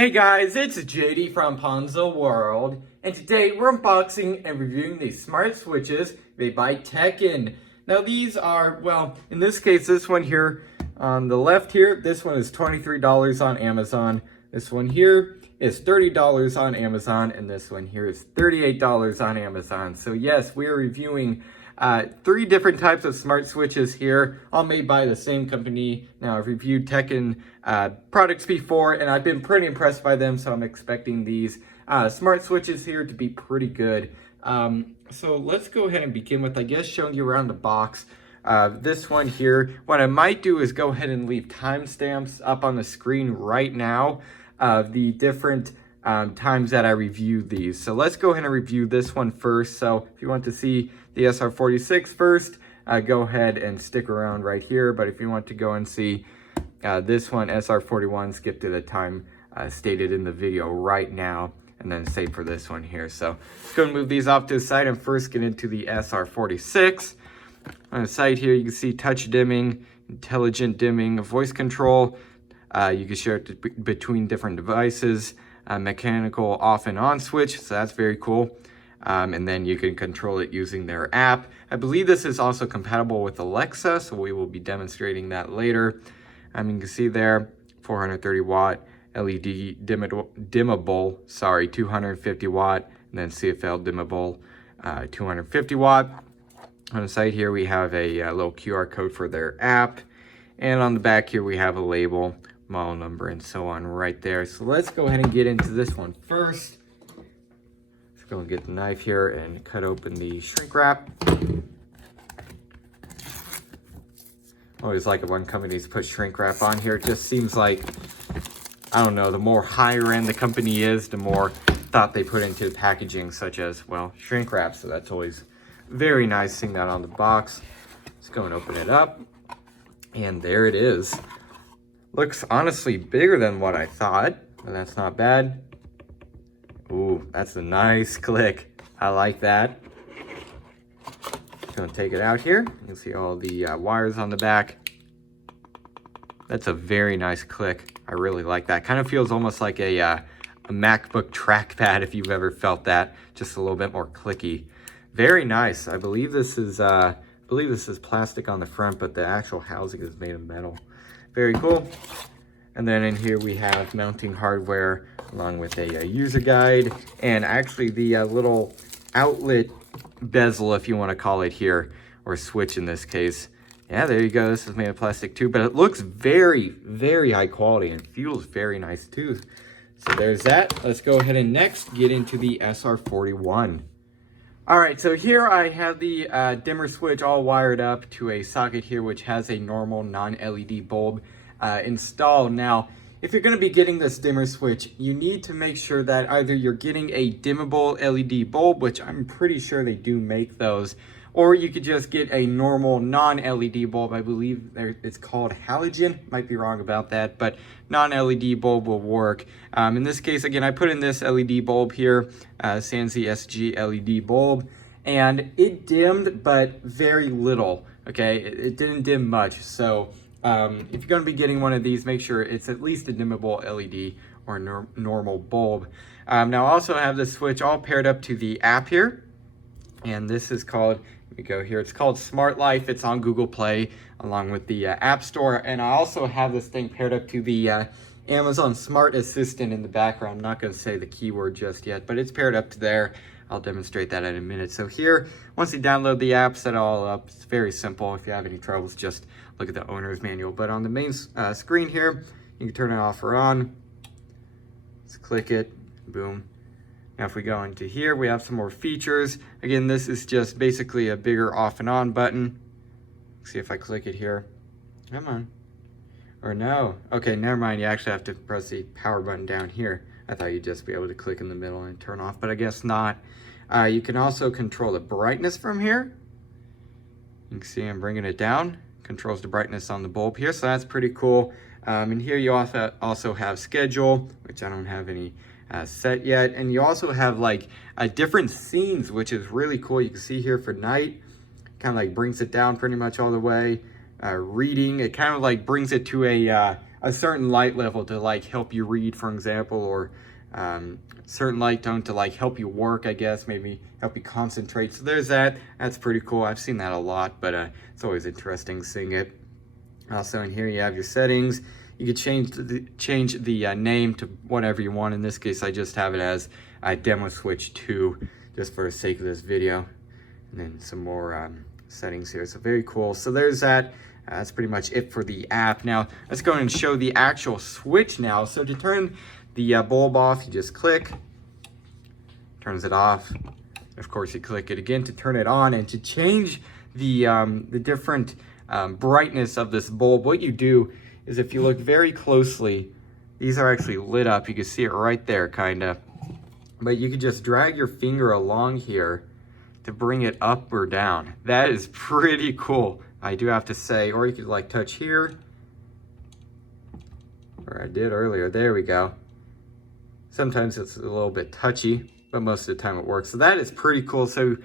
Hey guys, it's JD from Ponzo World, and today we're unboxing and reviewing these smart switches made by Teckin. Now these are, well, in this case, this one here on the left here, this one is $23 on Amazon. This one here is $30 on Amazon, and this one here is $38 on Amazon. So yes, we are reviewing three different types of smart switches here, all made by the same company. Now, I've reviewed Teckin products before, and I've been pretty impressed by them, so I'm expecting these smart switches here to be pretty good. So let's go ahead and begin with, I guess, showing you around the box. This one here, what I might do is go ahead and leave timestamps up on the screen right now of the different times that I reviewed these. So let's go ahead and review this one first. So if you want to see the SR46 first, go ahead and stick around right here. But if you want to go and see this one, SR41, skip to the time stated in the video right now, and then save for this one here. So let's go and move these off to the side and first get into the SR46. On the side here, you can see touch dimming, intelligent dimming, voice control. You can share it between different devices, mechanical off and on switch, so that's very cool. And then you can control it using their app. I believe this is also compatible with Alexa, so we will be demonstrating that later. You can see there, 430 watt LED dimmable, 250 watt, and then CFL dimmable, 250 watt. On the side here, we have a little QR code for their app. And on the back here, we have a label, model number, and so on right there. So let's go ahead and get into this one first. Let's go and get the knife here and cut open the shrink wrap. Always like it when companies put shrink wrap on here. It just seems like, I don't know, the more higher end the company is, the more thought they put into packaging, such as, well, shrink wrap. So that's always very nice seeing that on the box. Let's go and open it up. And there it is. Looks honestly bigger than what I thought, but that's not bad. Ooh, that's a nice click. I like that. Gonna take it out here. You can see all the wires on the back. That's a very nice click. I really like that. Kind of feels almost like a MacBook trackpad, if you've ever felt that. Just a little bit more clicky. Very nice. I believe this is plastic on the front, but the actual housing is made of metal. Very cool. And then in here we have mounting hardware along with a user guide and actually the little outlet bezel, if you want to call it here, or switch in this case. Yeah, there you go. This is made of plastic too, but it looks very, very high quality and feels very nice too. So there's that. Let's go ahead and next get into the SR41. All right, so here I have the dimmer switch all wired up to a socket here, which has a normal non-LED bulb installed. Now, if you're going to be getting this dimmer switch, you need to make sure that either you're getting a dimmable LED bulb, which I'm pretty sure they do make those, or you could just get a normal non-LED bulb. I believe it's called halogen. Might be wrong about that, but non-LED bulb will work. In this case, again, I put in this LED bulb here, Sansi SG LED bulb, and it dimmed, but very little, okay? It didn't dim much, so if you're going to be getting one of these, make sure it's at least a dimmable LED or normal bulb. Now, I also have this switch all paired up to the app here, and this is called, let me go here, it's called Smart Life. It's on Google Play along with the App Store, and I also have this thing paired up to the Amazon Smart Assistant in the background. I'm not going to say the keyword just yet, but it's paired up to there. I'll demonstrate that in a minute. So here, once you download the app, set it all up. It's very simple. If you have any troubles, just look at the owner's manual. But on the main screen here, you can turn it off or on. Let's click it, boom. Now if we go into here, we have some more features. Again, this is just basically a bigger off and on button. Let's see if I click it here. Come on. Or no. Okay, never mind. You actually have to press the power button down here. I thought you'd just be able to click in the middle and turn off, but I guess not. You can also control the brightness from here. You can see I'm bringing it down. Controls the brightness on the bulb here, so that's pretty cool. And here you also have schedule, which I don't have any set yet. And you also have like different scenes, which is really cool. You can see here for night, kind of like brings it down pretty much all the way. Reading, it kind of like brings it to a a certain light level to like help you read, for example, or certain light tone to like help you work, I guess, maybe help you concentrate. So there's that. That's pretty cool. I've seen that a lot, but it's always interesting seeing it. Also in here you have your settings. You could change the name to whatever you want. In this case, I just have it as Demo Switch 2, just for the sake of this video. And then some more settings here. So very cool. So there's that. That's pretty much it for the app. Now let's go and show the actual switch now. So to turn the bulb off, you just click, turns it off. Of course, you click it again to turn it on. And to change the different brightness of this bulb, what you do is, if you look very closely, these are actually lit up. You can see it right there, kind of. But you can just drag your finger along here to bring it up or down. That is pretty cool, I do have to say. Or you could like touch here, or I did earlier. There we go. Sometimes it's a little bit touchy, but most of the time it works. So that is pretty cool. So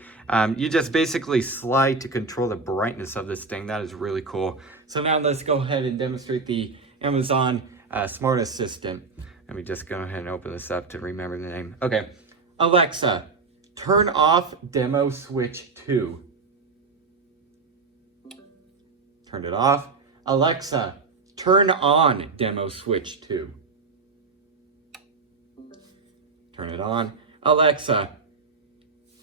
you just basically slide to control the brightness of this thing. That is really cool. So now let's go ahead and demonstrate the Amazon Smart Assistant. Let me just go ahead and open this up to remember the name. Okay, Alexa, turn off Demo Switch 2. Turn it off. Alexa, turn on Demo Switch 2. Turn it on. Alexa,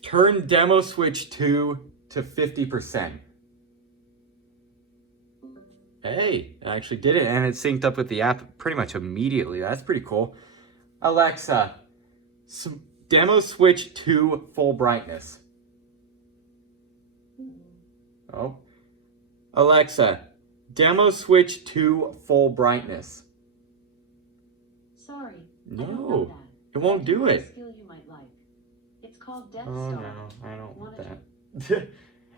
turn Demo Switch 2 to 50%. Hey, I actually did it, and it synced up with the app pretty much immediately. That's pretty cool. Alexa, Demo Switch 2 full brightness. Oh. Alexa, Demo Switch 2 full brightness. Sorry. No, it won't do it. Skill you might like. It's called Death Oh Star. no, I don't want that.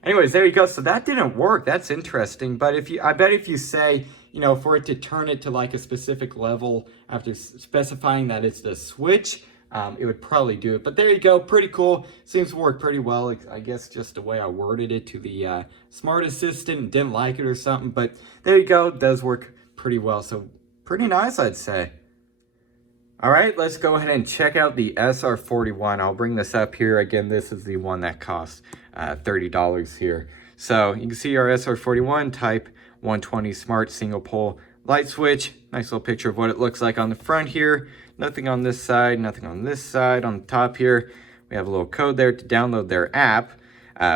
Anyways, there you go. So that didn't work. That's interesting. But I bet if you say, you know, for it to turn it to like a specific level after specifying that it's the switch, it would probably do it. But there you go. Pretty cool. Seems to work pretty well. I guess just the way I worded it to the Smart Assistant, didn't like it or something. But there you go. It does work pretty well. So pretty nice, I'd say. All right, let's go ahead and check out the SR41. I'll bring this up here. Again, this is the one that costs $30 here. So you can see our SR41 Type 120 Smart Single Pole Light Switch. Nice little picture of what it looks like on the front here. Nothing on this side, nothing on this side. On the top here, we have a little code there to download their app,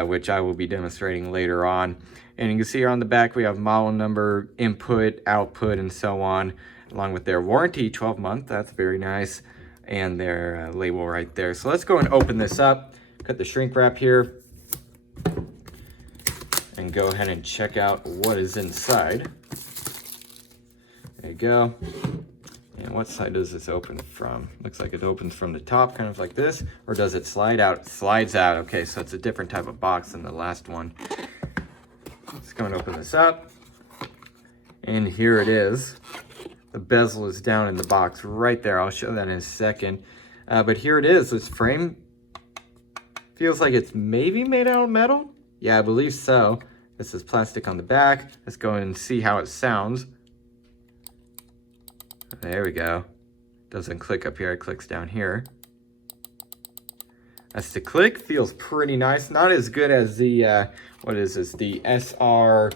which I will be demonstrating later on. And you can see here on the back, we have model number, input, output, and so on, along with their warranty, 12-month. That's very nice. And their label right there. So let's go and open this up. Cut the shrink wrap here. And go ahead and check out what is inside. There you go. And what side does this open from? Looks like it opens from the top, kind of like this. Or does it slide out? It slides out. Okay, so it's a different type of box than the last one. Let's go and open this up. And here it is. The bezel is down in the box right there. I'll show that in a second. But here it is. This frame feels like it's maybe made out of metal. Yeah, I believe so. This is plastic on the back. Let's go and see how it sounds. There we go. Doesn't click up here. It clicks down here. As to click, feels pretty nice. Not as good as the, what is this? The SR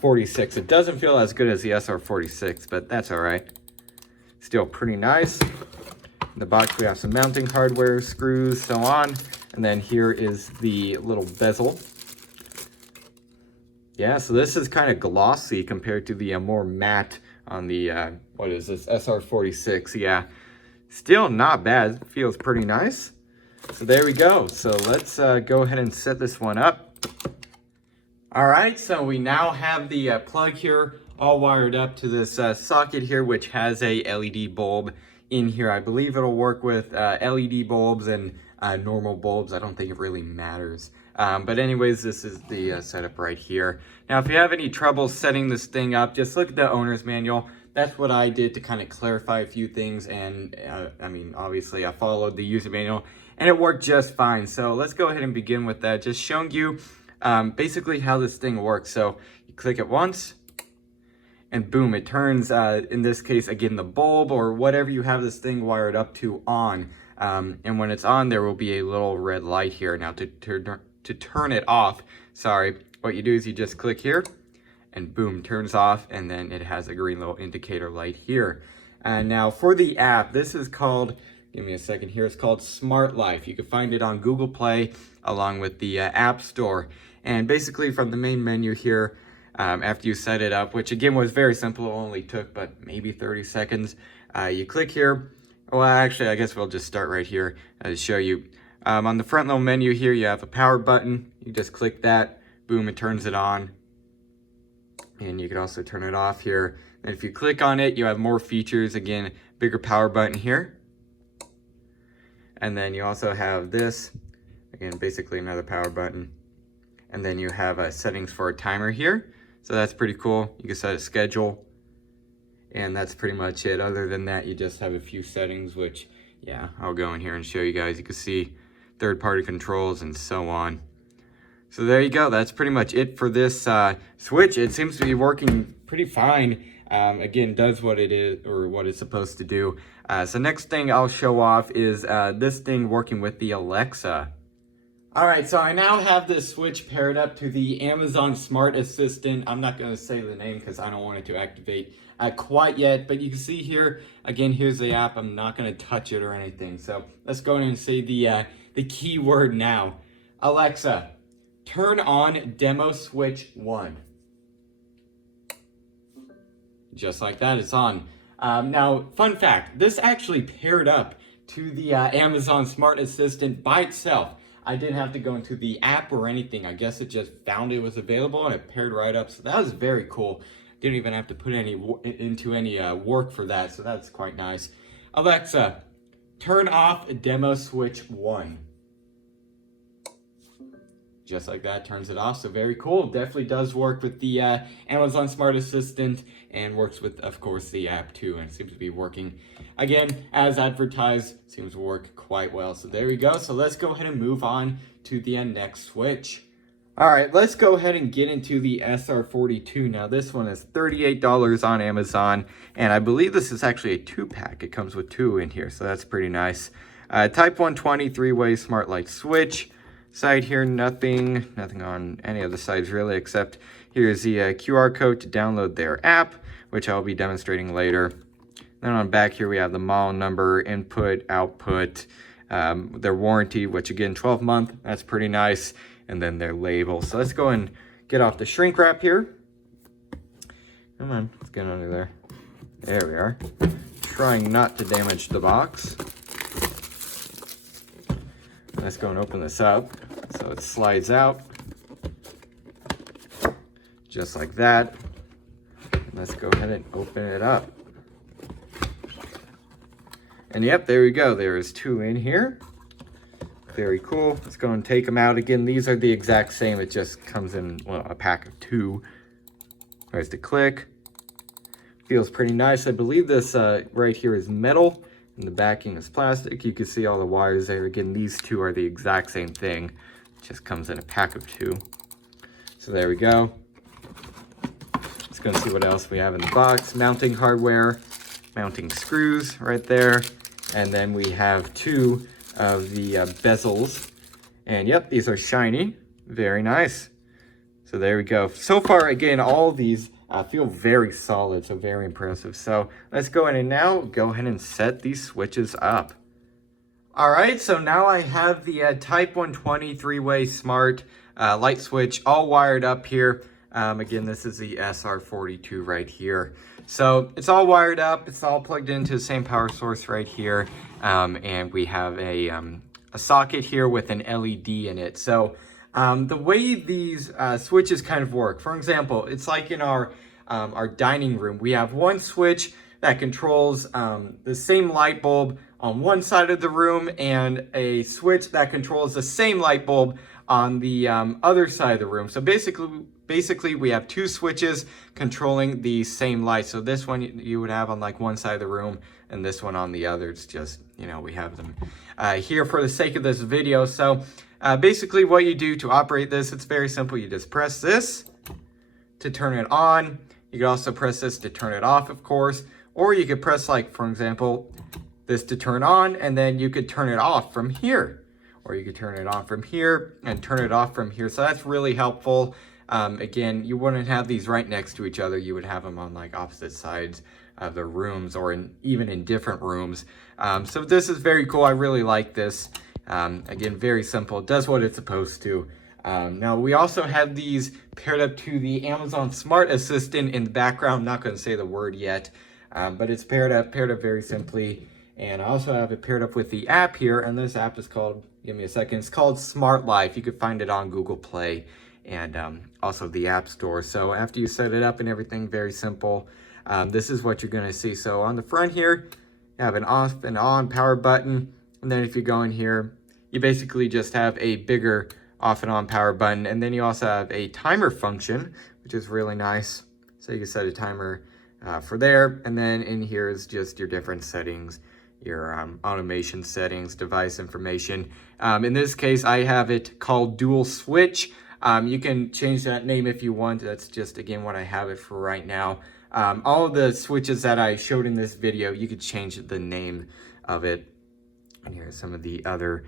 46. It doesn't feel as good as the SR46, but that's all right. Still pretty nice. In the box, we have some mounting hardware, screws, so on. And then here is the little bezel. Yeah, so this is kind of glossy compared to the more matte on the, what is this, SR46. Yeah, still not bad. Feels pretty nice. So there we go. So let's go ahead and set this one up. All right, so we now have the plug here all wired up to this socket here, which has a LED bulb in here. I believe it'll work with LED bulbs and normal bulbs. I don't think it really matters. But anyways, this is the setup right here. Now, if you have any trouble setting this thing up, just look at the owner's manual. That's what I did to kind of clarify a few things. And I mean, obviously I followed the user manual and it worked just fine. So let's go ahead and begin with that. Just showing you basically how this thing works. So you click it once and boom, it turns, in this case, again, the bulb or whatever you have this thing wired up to on. And when it's on, there will be a little red light here. Now to turn it off, sorry, what you do is you just click here and boom, turns off, and then it has a green little indicator light here. And now for the app, this is called, give me a second here, it's called Smart Life. You can find it on Google Play along with the App Store. And basically from the main menu here, after you set it up, which again was very simple, it only took but maybe 30 seconds, you click here. Well, actually, I guess we'll just start right here to show you. On the front little menu here, you have a power button. You just click that, boom, it turns it on. And you can also turn it off here. And if you click on it, you have more features. Again, bigger power button here. And then you also have this, again, basically another power button. And then you have settings for a timer here. So that's pretty cool. You can set a schedule. And that's pretty much it. Other than that, you just have a few settings, which, yeah, I'll go in here and show you guys. You can see third-party controls and so on. So there you go. That's pretty much it for this switch. It seems to be working pretty fine. Again, does what it is or what it's supposed to do. So next thing I'll show off is this thing working with the Alexa. All right, so I now have this switch paired up to the Amazon Smart Assistant. I'm not going to say the name because I don't want it to activate quite yet, but you can see here, again, here's the app. I'm not going to touch it or anything. So let's go in and say the keyword now. Alexa, turn on demo switch 1. Just like that, it's on. Now, fun fact, this actually paired up to the Amazon Smart Assistant by itself. I didn't have to go into the app or anything. I guess it just found it was available and it paired right up. So that was very cool. Didn't even have to put any work for that. So that's quite nice. Alexa, turn off demo switch 1. Just like that, turns it off. So very cool. Definitely does work with the Amazon Smart Assistant and works with, of course, the app too. And it seems to be working, again, as advertised, seems to work quite well. So there we go. So let's go ahead and move on to the next switch. All right, let's go ahead and get into the SR42. Now this one is $38 on Amazon. And I believe this is actually a 2-pack. It comes with 2 in here. So that's pretty nice. Type 120 3-way smart light switch. Side here, nothing on any of the sides really, except here's the QR code to download their app, which I'll be demonstrating later. Then on back here, we have the model number, input, output, their warranty, which again, 12-month, that's pretty nice, and then their label. So let's go and get off the shrink wrap here. Come on, let's get under there. There we are. Trying not to damage the box. Let's go and open this up. So it slides out. Just like that. And let's go ahead and open it up. And yep, there we go. There is 2 in here. Very cool. Let's go and take them out. Again, these are the exact same. It just comes in, well, a pack of 2. There's the click. Feels pretty nice. I believe this right here is metal. And the backing is plastic. You can see all the wires there. Again, these 2 are the exact same thing. It just comes in a pack of 2. So there we go. Let's go and see what else we have in the box. Mounting hardware, mounting screws right there. And then we have 2 of the bezels. And yep, these are shiny. Very nice. So there we go. So far, again, all of these feel very solid, so very impressive. So let's go in and now go ahead and set these switches up. All right, so now I have the Type 120 3-way smart light switch all wired up here. Again, this is the SR42 right here. So it's all wired up. It's all plugged into the same power source right here. And we have a socket here with an LED in it. So the way these switches kind of work, for example, it's like in our dining room. We have one switch that controls the same light bulb on one side of the room and a switch that controls the same light bulb on the other side of the room. So basically we have 2 switches controlling the same light. So this one you would have on like one side of the room and this one on the other. It's just, you know, we have them here for the sake of this video. So basically what you do to operate this, it's very simple. You just press this to turn it on. You could also press this to turn it off, of course, or you could press, like, for example, this to turn on, and then you could turn it off from here. Or you could turn it on from here and turn it off from here. So that's really helpful. Again, you wouldn't have these right next to each other. You would have them on like opposite sides of the rooms, or even in different rooms. So this is very cool. I really like this. Again, very simple. It does what it's supposed to. Now we also have these paired up to the Amazon Smart Assistant in the background. I'm not going to say the word yet, but it's paired up very simply. And I also have it paired up with the app here, and this app is called, give me a second, it's called Smart Life. You could find it on Google Play and also the App Store. So after you set it up and everything, very simple, this is what you're going to see. So on the front here, you have an off and on power button, and then if you go in here, you basically just have a bigger off and on power button, and then you also have a timer function, which is really nice. So you can set a timer for there, and then in here is just your different settings, your automation settings, device information. In this case, I have it called dual switch. You can change that name if you want. That's just, again, what I have it for right now. All of the switches that I showed in this video, you could change the name of it. And here's some of the other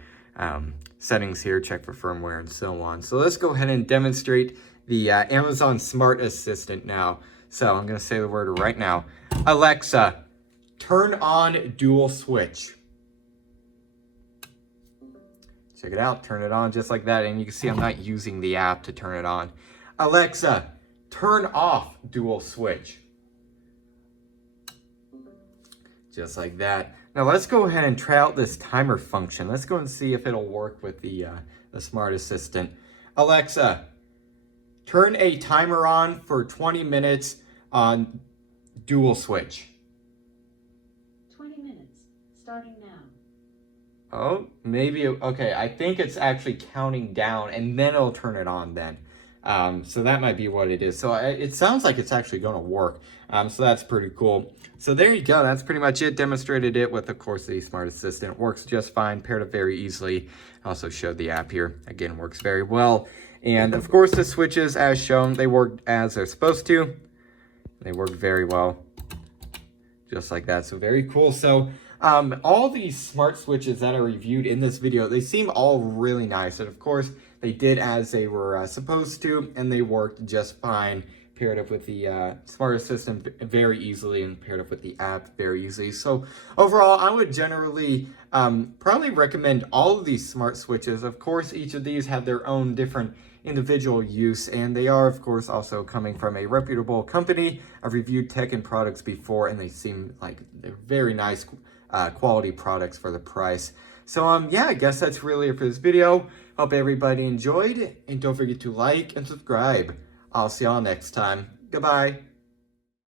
settings here, check for firmware and so on. So let's go ahead and demonstrate the Amazon Smart Assistant now. So I'm going to say the word right now. Alexa, turn on dual switch. Check it out, turn it on just like that. And you can see I'm not using the app to turn it on. Alexa, turn off dual switch. Just like that. Now let's go ahead and try out this timer function. Let's go and see if it'll work with the Smart Assistant. Alexa, turn a timer on for 20 minutes on dual switch. 20 minutes, starting now. Oh, maybe, okay, I think it's actually counting down, and then it'll turn it on then. So that might be what it is. So it sounds like it's actually going to work. So that's pretty cool. So there you go. That's pretty much it. Demonstrated it with, of course, the Smart Assistant. It works just fine. Paired up very easily. Also showed the app here. Again, works very well. And of course, the switches, as shown, they work as they're supposed to. They work very well. Just like that. So very cool. So all these smart switches that are reviewed in this video, they seem all really nice. And of course, they did as they were supposed to, and they worked just fine. Paired up with the Smart Assistant very easily, and paired up with the app very easily. So overall, I would generally probably recommend all of these smart switches. Of course, each of these have their own different individual use, and they are, of course, also coming from a reputable company. I've reviewed Teckin products before, and they seem like they're very nice quality products for the price. So yeah, I guess that's really it for this video. Hope everybody enjoyed, and don't forget to like and subscribe. I'll see y'all next time. Goodbye.